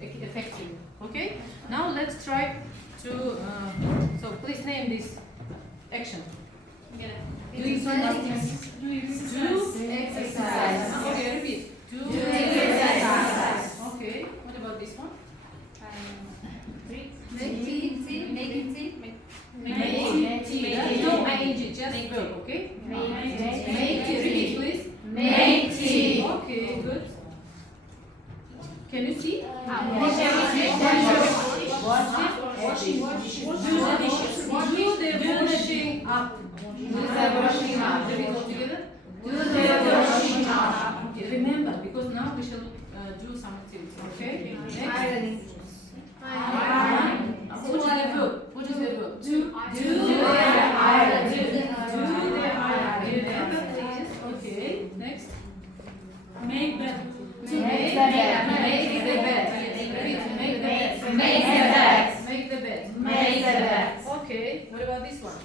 effectively. Okay. Now let's try to. So please name this action. Do exercise. Okay, repeat. Do exercise. Okay. What about this one? Make tea. No ing, just verb. Okay. Make tea. Repeat, please. Make tea. Okay, good. Can you see? Washing up. Repeat all together. Do the washing up. Okay, remember, because now we shall do some activities. Okay. Next. What is the verb? What is the verb? Do the iron. Remember, please. Okay. Next. Make bed. Make the bed. Repeat. Make the bed. Make the bed. Okay. What about this one?